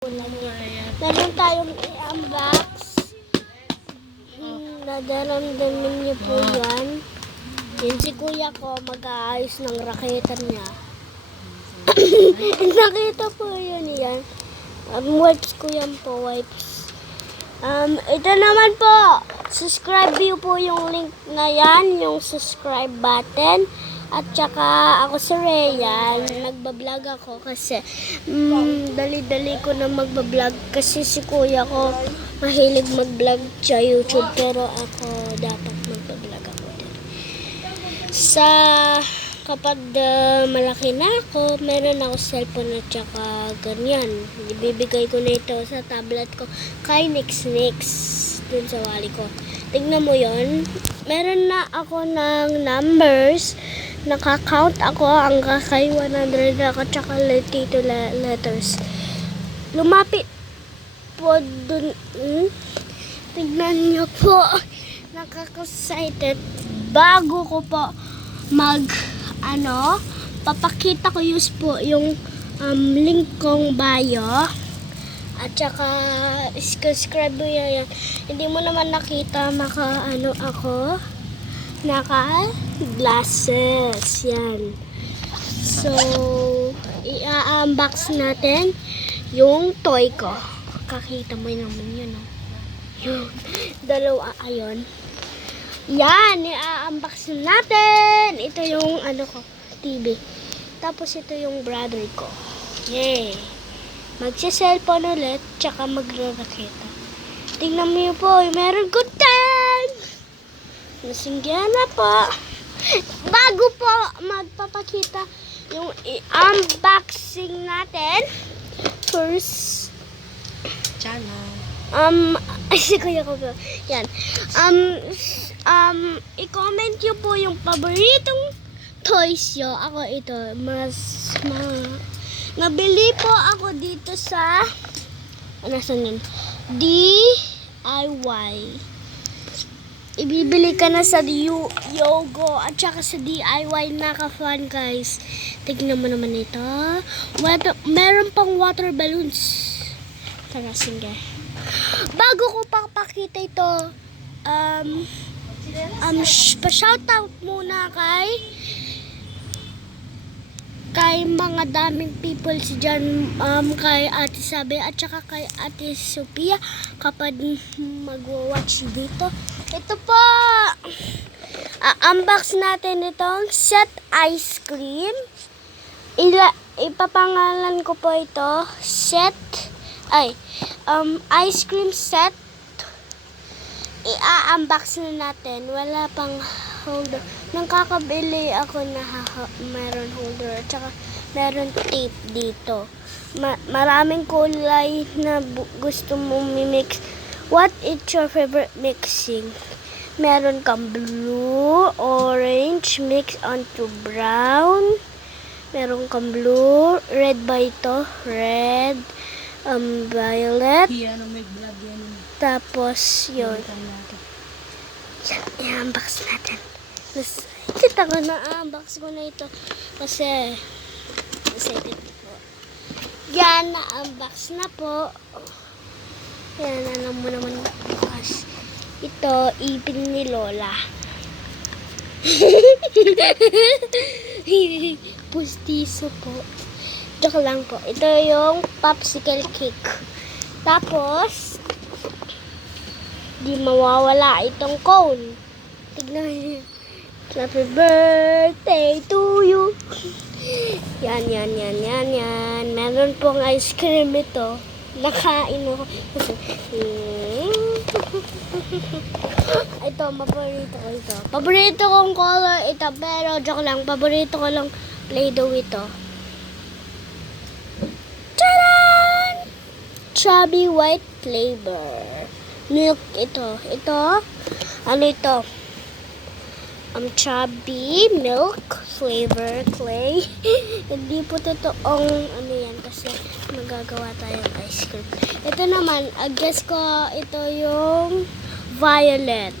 Meron tayong i-unbox. Nadaramdaman niyo po yan. Yan si kuya ko, mag-aayos ng raketan niya. Nakita po yun yan. Wipes ko yan po, wipes. Ito naman po. Subscribe niyo po yung link na yan, yung subscribe button. At saka ako si Rhea, nagbablog ako kasi dali-dali ko na magbablog kasi si kuya ko mahilig mag-vlog sa YouTube pero ako dapat magbablog ako din. Kapag malaki na ako, meron ako cellphone at saka ganyan. Ibibigay ko na ito sa tablet ko kay Nix dun sa wali ko. Tignan mo yon. Meron na ako ng numbers. Naka-count ako hanggang kay 100 ako tsaka dito letters. Lumapit po dun. Tignan nyo po. Nakaka-excited. Bago ko po papakita ko po yung link kong bio. At saka subscribe mo yan. Hindi mo naman nakita ako. Naka-glasses. Yan. So, i-unbox natin yung toy ko. Kakita mo naman yun. Yung dalawa, ayun. Yan, i-unbox natin. Ito yung TV. Tapos ito yung brother ko. Yay! Magsa-cellphone ulit, tsaka magra-raketa. Tingnan mo yun po, meron content! Nasingyan na po. Bago po magpapakita yung i-unboxing natin, first, si kuya ko po. Yan. I-comment nyo po yung paboritong toys nyo. Ako ito, nabili po ako dito sa nasan yun? DIY. Ibibili ka na sa Yogo at saka sa DIY naka-fun guys. Tignan mo naman ito. Meron pang water balloons. Tara, sige. Bago ko papakita ito, pa-shoutout muna kay mga daming people dyan, kay Ate Sabi at saka kay Ate Sophia kapag mag-watch dito. Ito po, unbox natin itong set ice cream. Ipapangalan ko po ito, ice cream set. I-unbox na natin. Wala pang holder. Nang kakabili ako na meron holder at saka meron tape dito. Maraming kulay na gusto mong mix. What is your favorite mixing? Meron kang blue, orange, mix onto brown. Meron kang blue, red ba ito? Red, violet. Tapos yun. I-unbox natin. Kita ko na, unbox ko na ito. Kasi excited po. Yan, na-unbox na po. Yan, alam mo naman bukas. Ito, ipin ni Lola. Pustiso po. Joke lang po. Ito yung popsicle cake. Tapos, di mawawala itong cone. Tignan niyo. Happy birthday to you. Yan. Meron pong ice cream ito. Nakain ako. Ito, paborito ko ito. Paborito kong color ito. Pero joke lang, paborito ko lang Play-Doh ito. Tadaan! Chubby white flavor. Milk ito. Ito, ito? Chubby milk flavor clay. Hindi po totoong yan kasi magagawa tayong ice cream. Ito naman, guess ko ito yung violet.